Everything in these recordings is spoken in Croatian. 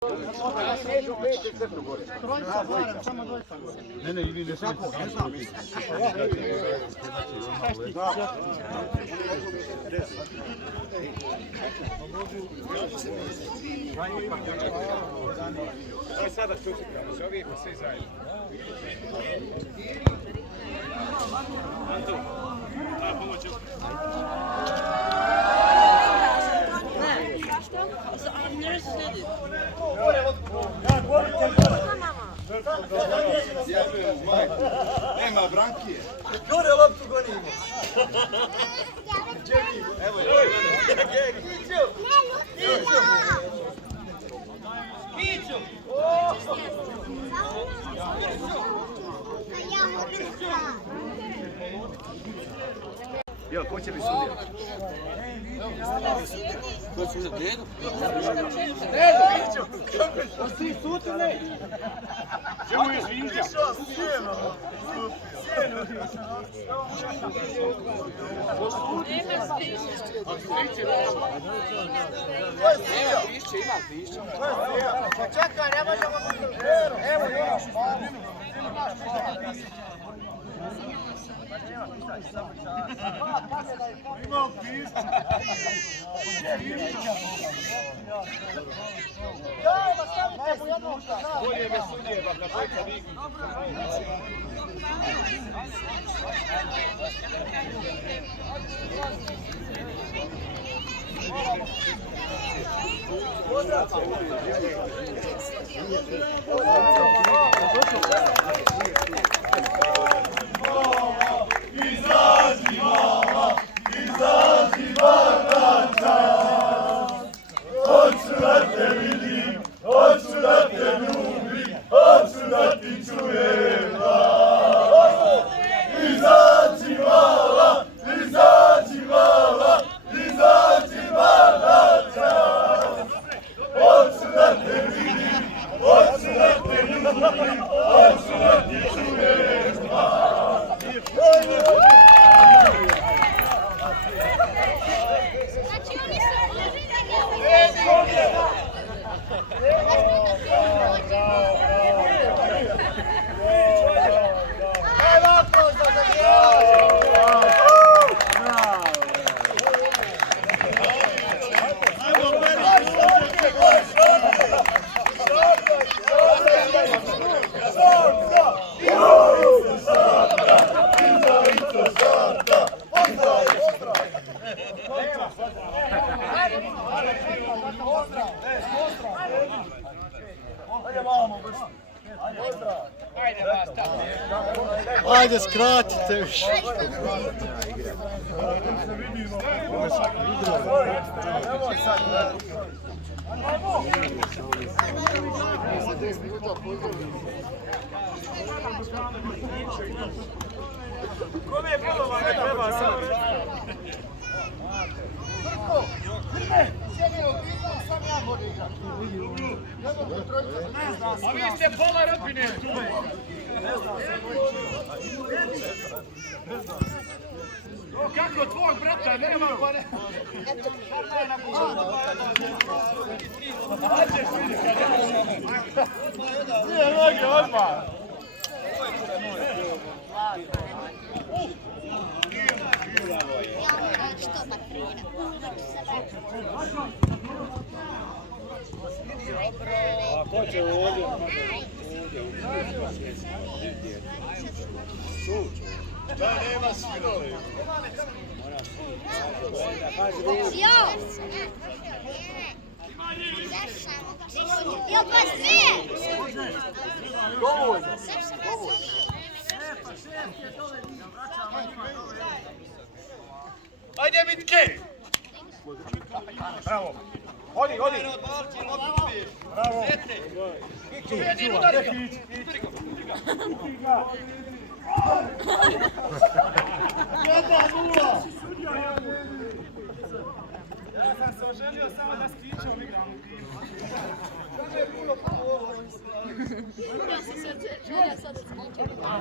Ne, ili ne znam. Aj sada čutikamo, zovimo svi zajedno. Anto, da pomoći. Nema Brankije. Gore loptu gonimo. Evo je. Kiću! Jel, ko će biti sudija? Ko će uzeti Dedu? Dedu! Pa si sutra ne? Čemu je zviždja? Sjeno! Čekaj, ne možemo biti. Evo, imao pismo. Daj, ma stavite mu jednog šta. Bolje me sudije, bak na dvojca viknu. Izazi bakača, hoću da te vidim, hoću da te ljubim, hoću da ti čujem glas. Izazi mala, izazi mala, izazi bakača, hoću da te vidim, hoću da te ljubim, hoću da ti čujem glas. Ajde, skratite više. Kome je bilo vam ne treba sad? A vi ste pola rodbine tu. O, kako tvojeg brata nema pa ne... Nije noge odmah. A ko će ovdje? Da, nema svinoli. Jel pa sve? Dovoljno. Ajde, Mitke! Bravo. Odi, odi. Bravo. Jedin udari. Ja sam se oželio samo da s Kićom igram u timu. Kako je puno ovo? Ja sam se želio sad da s Kićom igram.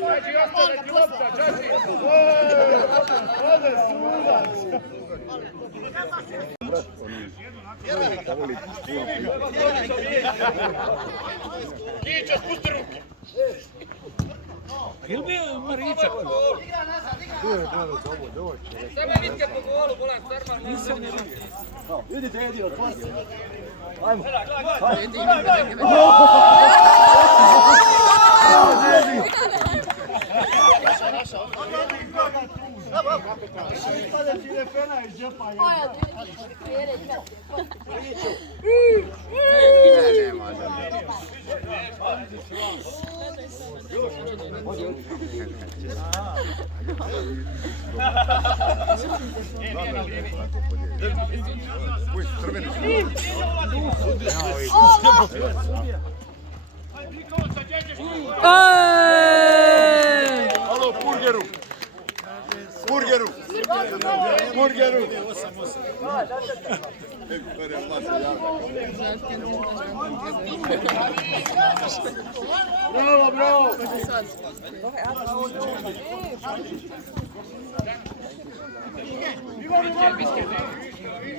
Neđi ostaviti lopta, Đači! Ode sudac! Kića, spusti ruke! Ili bi Marića? Samo vidite po golu, bolan Sarman. Nisam ne vidio. Vidite, jedino, klasi. Ajmo. Sada ti ide pena iz džepa. Alo, Burgeru! Burgeru! Burgeru! Bravo, bravo.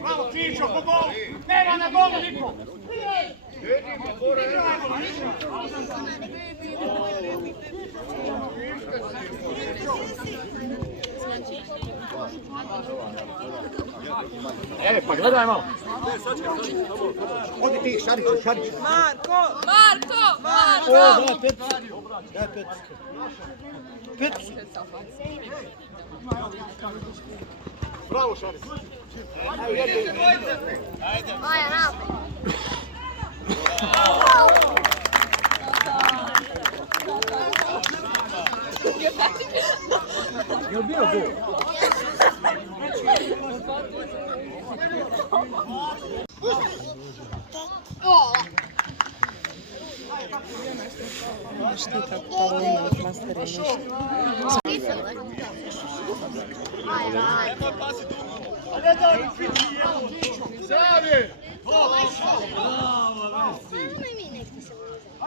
Bravo, Kićo, po golu! Nema na golu niko! Pa gledaj malo. Odi ti, Šariću, Šariću. Marko! O, da, pet. Da, pet. Pet. Bravo, Šarić. Maja, napad! Je li bio gol?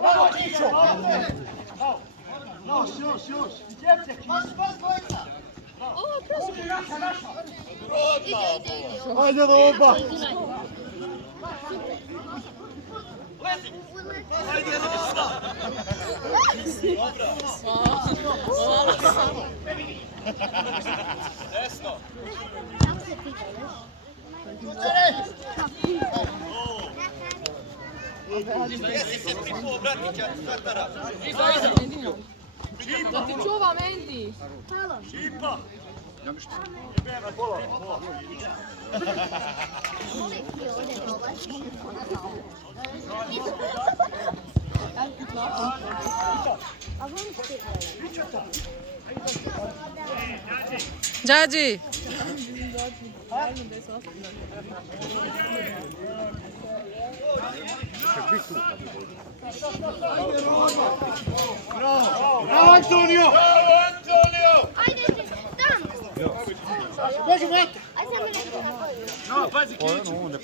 Bravo, Kićo! Još. Djece, Ide. Ajde, roba! Da ti čuva Mendi. Šipa! Đađi! Bravo, Antonio! Ajde, tam! Beži, vrati! Ajde, sam me nešto tako. No, pazi Kiću! Marko!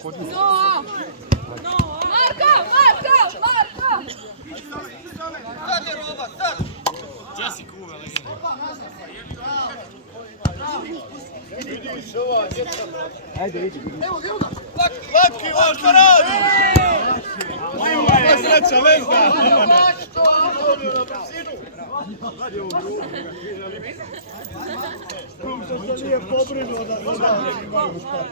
Sad je roba, sad! Jesse kuva, Ajde, vidi. Laki, on što radi! Ajmo, sreća, vezda! Što se nije pobrinuo da imaju šta.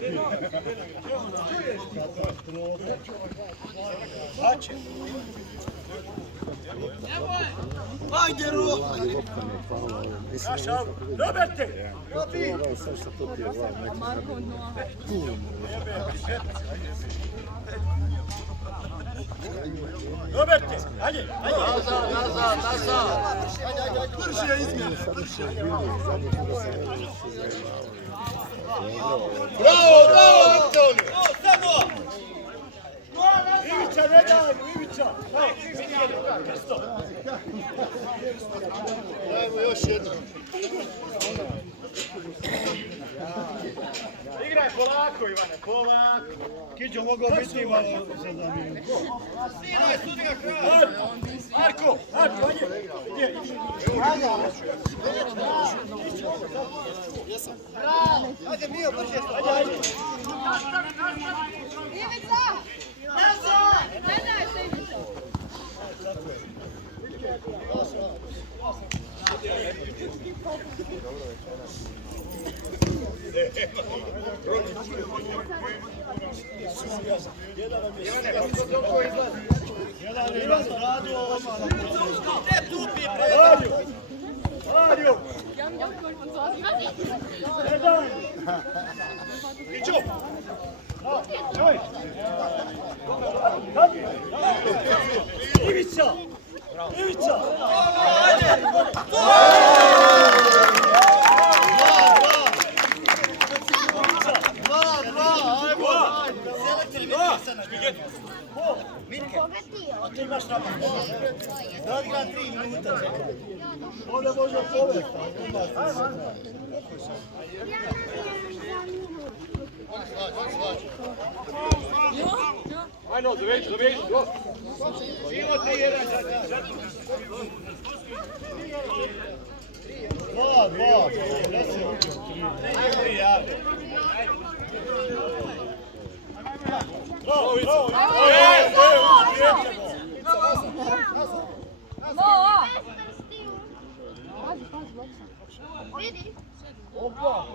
Ajde, Roba! Roberte! Roberte! Ajde! Nazad! Brže je izmjene! Bravo, Antonio! Samo! Ivića, ne daj mu, Ivića! Dajmo još jedno. Igraj polako, Ivane, polako. Kiđo mogao biti malo za zamijenu. Siraj, sudi ga kraj. Marko, Ajde, Mio, brže. Ivica! Nazad! Ne daj se Ivica! jedan je radio odmah na procesu. Ne tupi, bre. Radio! Jedan! Kiđo! Čoj! Ivica! Ivica! Ti imaš napad. Da odigram 3 minuta. Onda može povesti. Ajde, doveđi. Živo 3-1. 2. Ja se učim 3. Bravo! Vidi. Opa!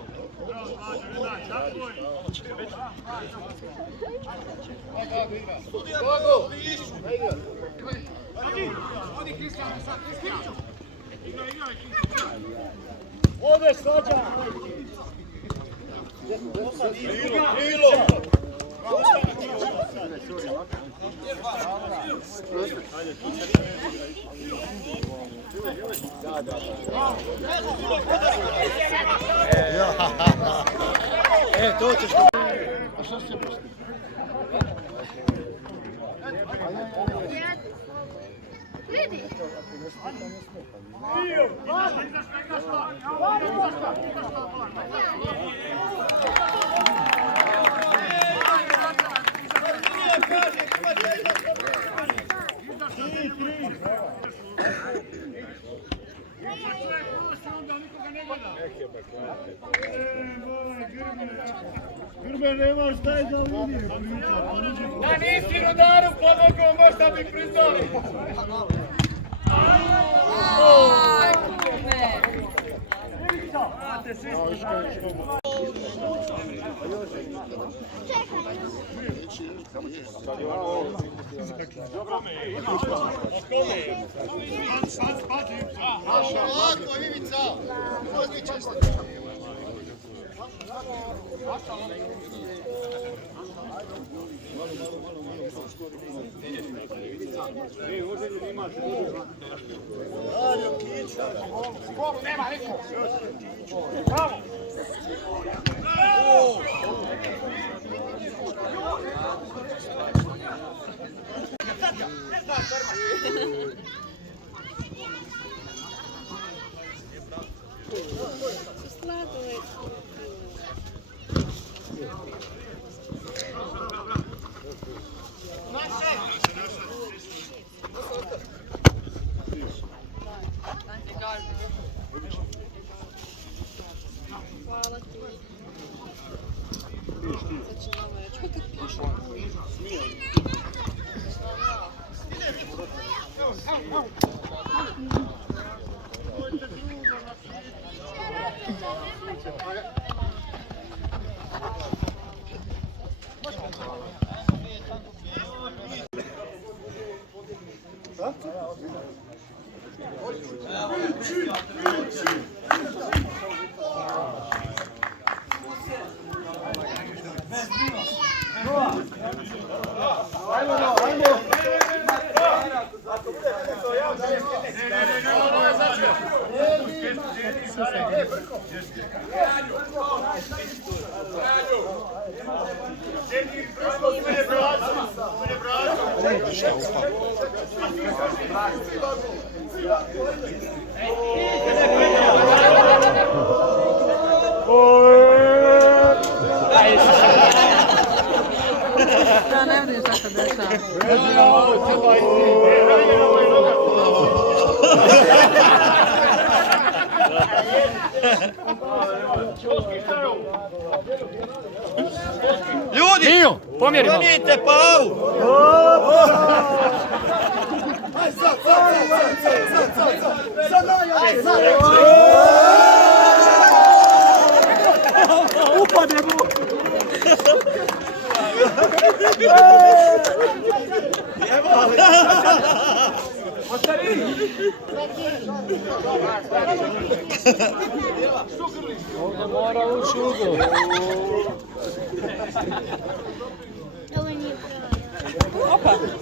Ode svađa! Krilo! To ćeš... A što se pusti? Vidi. Grbe, nemaš taj za liniju. Da nisi Rudaru pomogao, možda bi priznali. Polako, Ivica. Odlično ste. Skoro nema niko. Bravo. Hvala ti. Začinamo reći. Kako ti piše? Da, ne vidim šta se dešava. Ljudi, pomjerite Pavu! Upade mu!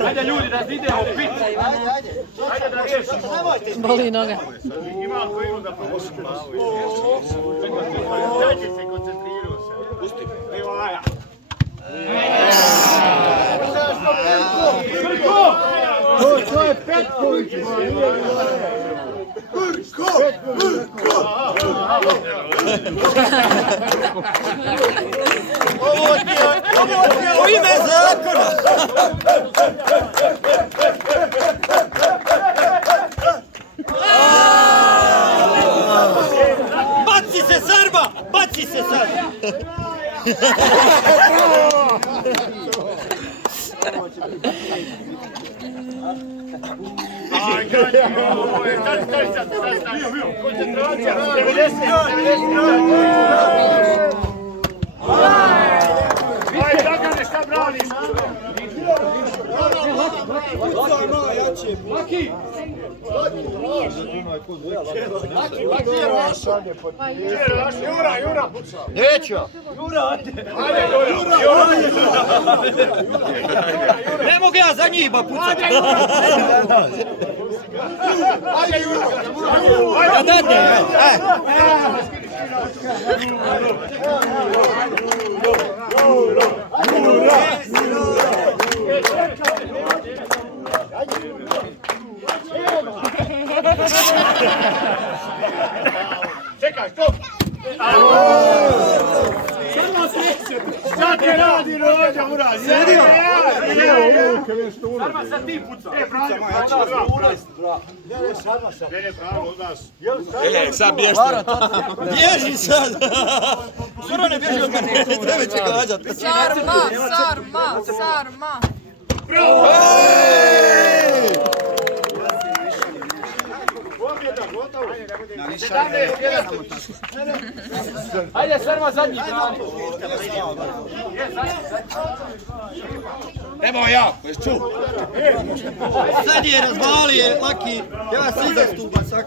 Ajde ljudi, da idemo pit! Ajde da riješimo! Boli noga. Ima ako idu da pomoći. Dađe se, koncentrirao se. Pusti. Evo Aja. Brko! To je Petković! Brko! Brko! Ovo je u ime zakona! Baci se Srba! Baci se sad! Koncentracija! 90! Ajde, Dragane, šta braniš? Laki! Jura, puca! Neću! Ajde, Jura! Ne mogu ja za njih ba pucat! Ajde, Jura! Ja dadne! Čekaj, stop! Šta te radi, rođa, uradi? Sedio! Sarma sad ti puca. Bježi sad! Sura ne bježi od mene, treba će gađat. Sarma. Ajde, Sarma zadnji brani. Evo ja, jesi ču? Sad je razvalije, Laki, ja si izastupa sak.